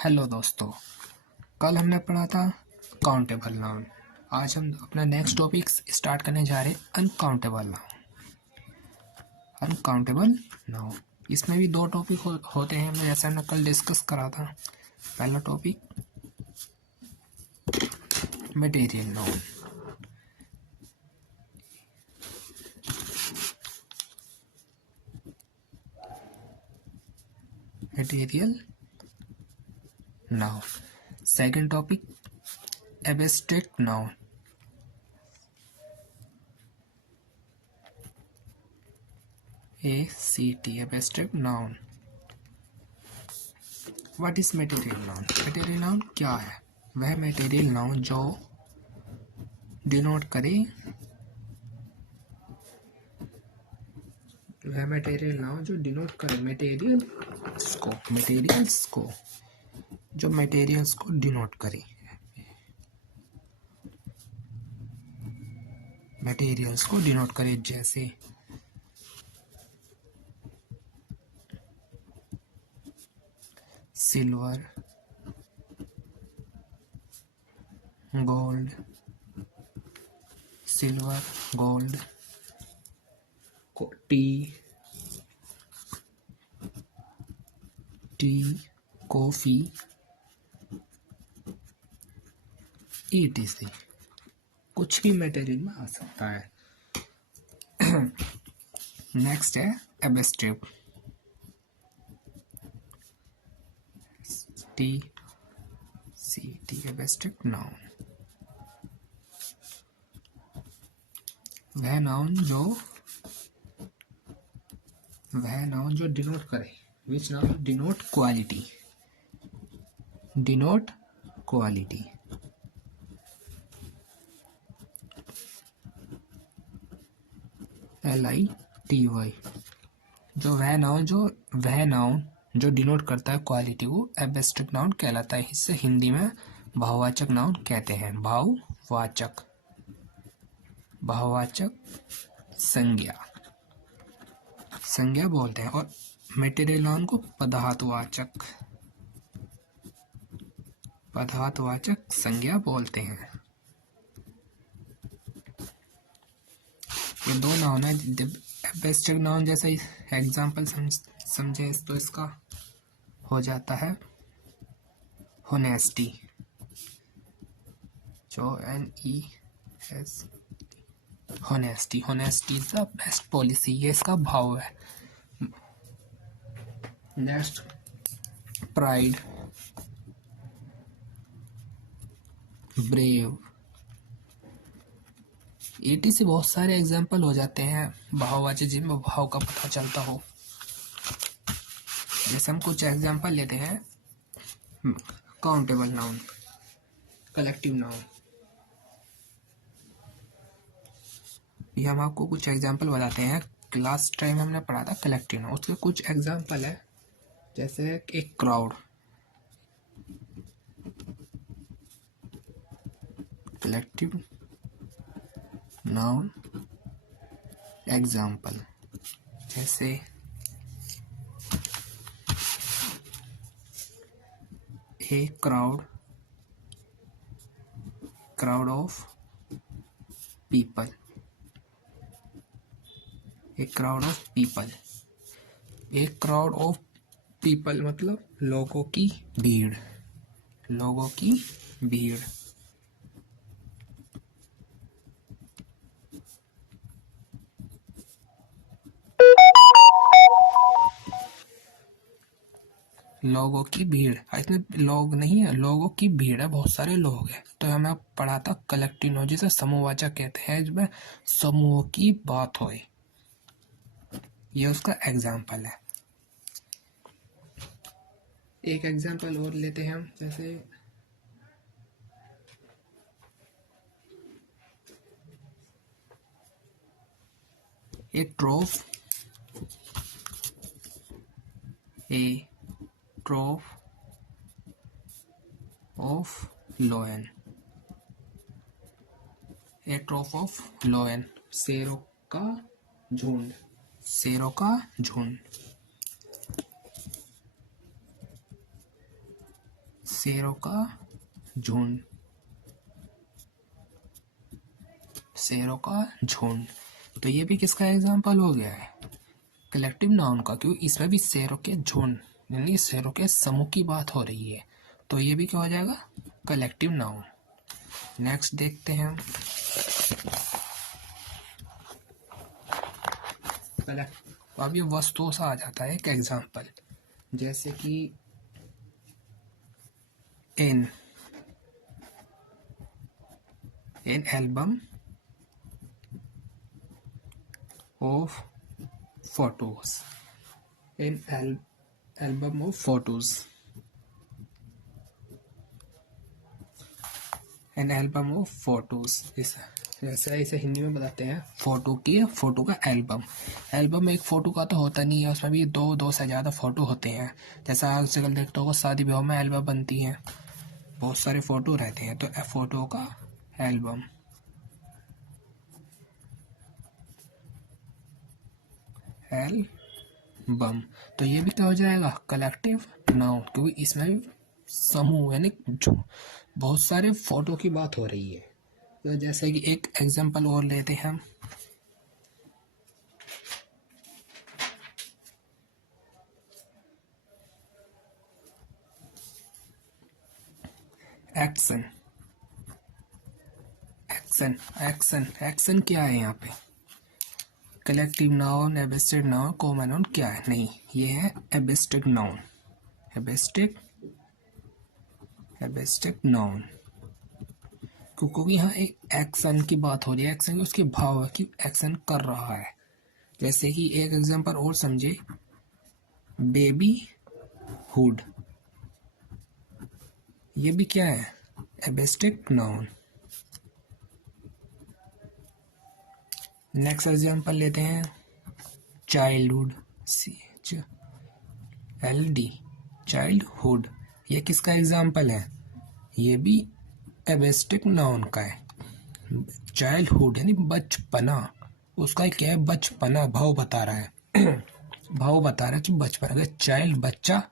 Hello दोस्तों, कल हमने पढ़ा था काउंटेबल नाउन। आज हम अपना नेक्स्ट टॉपिक स्टार्ट करने जा रहे हैं अनकाउंटेबल नाउन। अनकाउंटेबल नाउन इसमें भी दो टॉपिक होते हैं, हमने जैसे हमने कल डिस्कस करा था। पहला topic material noun. Material noun. Second topic abstract noun. ACT abstract noun. What is material noun? Material noun क्या है? वह मटेरियल नाउन जो डिनोट करे, वह मटेरियल नाउन जो डिनोट करे मटेरियल्स को, जो मटेरियल्स को डिनोट करे, मटेरियल्स को डिनोट करे, जैसे silver, gold, silver, gold, T, coffee, ETC। कुछ भी मटेरियल में आ सकता है। नेक्स्ट है एब्स्ट्रैक्ट। TCT abstract noun. वह नाउन जो डिनोट करे, विच नाउन डिनोट क्वालिटी, LITY। वह नाउन जो डिनोट करता है क्वालिटी को एब्स्ट्रैक्ट नाउन कहलाता है। इससे हिंदी में भाववाचक नाउन कहते हैं। भाववाचक संज्ञा बोलते हैं। और मटेरियल नाउन को पदार्थवाचक संज्ञा बोलते हैं। ये दो नाउन है। एब्स्ट्रैक्ट नाउन जैसा एग्जाम्पल समझे तो इसका हो जाता है honesty, honesty is the best policy, ये इसका भाव है। Next pride, brave, ETC। बहुत सारे एग्जाम्पल हो जाते हैं भाववाचक जिनमें भाव का पता चलता हो। जैसे हम कुछ एग्जाम्पल लेते हैं काउंटेबल नाउन, कलेक्टिव नाउन। ये हम आपको कुछ एग्जाम्पल बताते हैं। लास्ट टाइम हमने पढ़ा था कलेक्टिव नाउन, उसके कुछ एग्जाम्पल है। जैसे एक क्राउड, कलेक्टिव नाउन एग्जाम्पल, जैसे ए क्राउड ऑफ पीपल, एक क्राउड ऑफ पीपल मतलब लोगों की भीड़। लोगों की भीड़, इसमें लोग नहीं है, लोगों की भीड़ है, बहुत सारे लोग हैं। तो हमें पढ़ा था कलेक्टिव नाउन, जिसे समूहवाचक कहते हैं, जिसमें समूह की बात होए। ये उसका एग्जाम्पल है। एक एग्जाम्पल और लेते हैं हम, जैसे ए ट्रोफ ऑफ लोयन, ए ट्रोफ ऑफ लोयन, शेरों का झुंड। शेरों का झुंड, शेरों का झुंड। तो ये भी किसका एग्जाम्पल हो गया है? कलेक्टिव नाउन का, क्योंकि इसमें भी शेरों के झुंड यानी शेरों के समूह की बात हो रही है, तो ये भी क्या हो जाएगा? Collective noun. नेक्स्ट देखते हैं हम अब ये वस्तुओं से आ जाता है एक एग्जाम्पल, जैसे कि an album of photos, an album of photos, an album of photos. इसे हिंदी में बताते हैं फोटो का एल्बम। एल्बम एक फोटो का तो होता नहीं है, उसमें भी दो से ज़्यादा फोटो होते हैं। जैसा आजकल देखते हो शादी ब्याह में एल्बम बनती हैं, बहुत सारे फोटो रहते हैं, तो फोटो का एल्बम। एल्बम, तो ये भी क्या हो जाएगा? कलेक्टिव नाउन, क्योंकि इसमें भी समूह यानी जो बहुत सारे फोटो की बात हो रही है। तो जैसे कि एक एग्जांपल और लेते हैं हम, एक्शन। एक्शन एक्शन एक्शन क्या है यहाँ पे? Collective noun, abstract noun, common noun क्या है? नहीं, ये है एब्स्ट्रैक्ट नाउन। एब्स्ट्रैक्ट नाउन, क्योंकि यहाँ एक एक्शन की बात हो रही है, एक्शन उसके भाव की एक्शन कर रहा है। जैसे कि एक एग्जांपल और समझे, बेबी हुड, ये भी क्या है? Abstract noun. नेक्स्ट एग्जांपल लेते हैं, चाइल्डहुड, CHLD, चाइल्डहुड, ये किसका एग्जांपल है? ये भी एब्स्ट्रैक्ट नाउन का है। चाइल्डहुड यानी बचपना, उसका क्या है? बचपना, भाव बता रहा है भाव बता रहा है कि बचपन। अगर चाइल्ड बच्चा,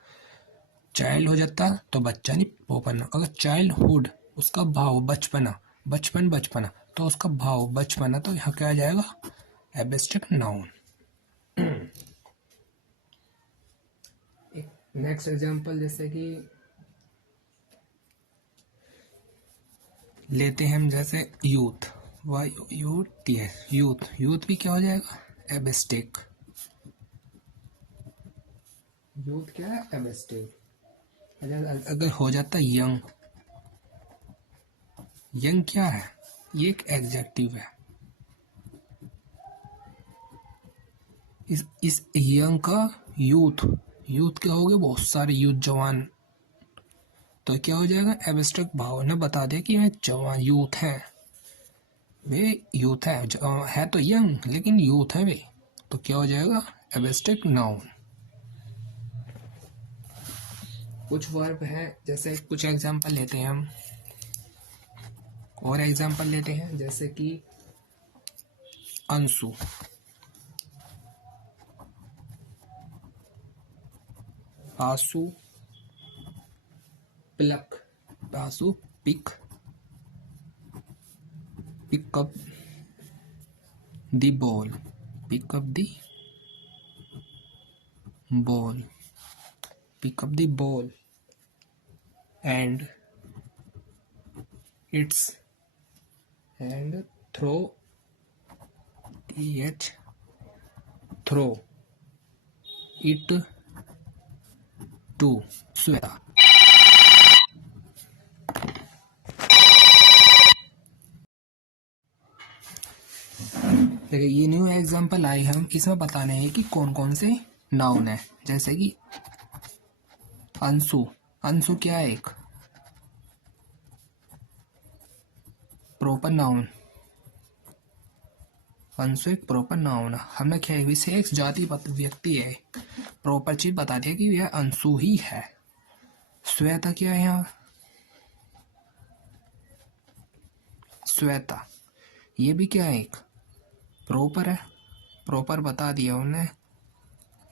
चाइल्ड हो जाता तो बच्चा नहीं पोपना। अगर चाइल्डहुड उसका भाव बचपना, बचपना, तो उसका भाव बचपना, तो यहाँ क्या आ जाएगा? Abstract noun. नेक्स्ट एग्जांपल जैसे कि लेते हैं हम, जैसे यूथ, यूथ भी क्या हो जाएगा? एब्स्ट्रैक्ट। यूथ क्या है? एब्स्ट्रैक्ट। अगर हो जाता यंग, यंग क्या है? ये एक एडजेक्टिव है। इस यंग का यूथ क्या हो गया? बहुत सारे यूथ, जवान, तो क्या हो जाएगा? एब्स्ट्रैक्ट भाव ने बता दिया कि वे जवान यूथ है, वे यूथ है तो यंग, लेकिन यूथ है वे, तो क्या हो जाएगा? Abstract noun. कुछ वर्ब है, जैसे कुछ एग्जांपल लेते हैं हम, और एग्जांपल लेते हैं, जैसे कि Anshu, Anshu, pluck, Anshu pick up the ball, pick up the ball, pick up the ball and throw throw it to Sweta। देखिए ये न्यू एग्जांपल आई, हम इसमें बताने हैं कि कौन कौन से नाउन है। जैसे कि अंशु, अंशु क्या है? एक प्रॉपर नाउन, अंशु एक प्रॉपर नाउन है। हमने क्या विशेष जाति व्यक्ति है, प्रॉपर चीज बता दिया कि यह अंशु ही है। श्वेता क्या है यहाँ? श्वेता, ये भी क्या है? एक प्रॉपर है, प्रॉपर बता दिया उन्हें।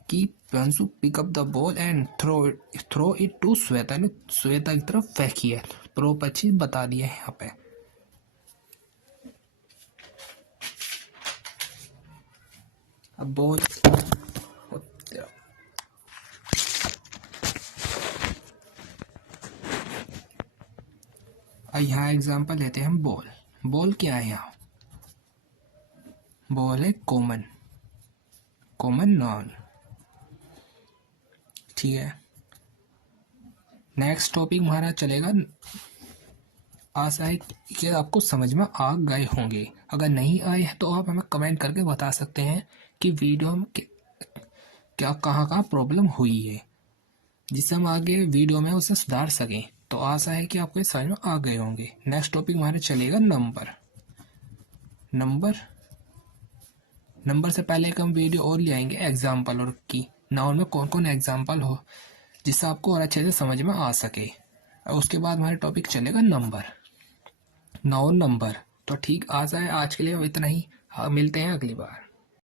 कि Pansu pick up the ball and throw it to Shweta ने श्वेता की तरफ फेंकी है। प्रूफ अच्छी बता दिया है यहाँ पे। अब बॉल यहाँ एग्जांपल लेते हैं हम। बॉल क्या है यहाँ? बॉल है कॉमन नॉन। ठीक है, नेक्स्ट टॉपिक हमारा चलेगा। आशा है कि आपको समझ में आ गए होंगे। अगर नहीं आए हैं तो आप हमें कमेंट करके बता सकते हैं कि वीडियो में क्या कहाँ प्रॉब्लम हुई है, जिससे हम आगे वीडियो में उसे सुधार सकें। तो आशा है कि आपको समझ में आ गए होंगे। नेक्स्ट टॉपिक हमारा चलेगा नंबर से पहले एक हम वीडियो और ले आएंगे एग्जाम्पल और की नाउन में कौन कौन एग्जाम्पल हो, जिससे आपको और अच्छे से समझ में आ सके। और उसके बाद हमारा टॉपिक चलेगा नाउन नंबर। तो ठीक, आशा है आज के लिए इतना ही। मिलते हैं अगली बार।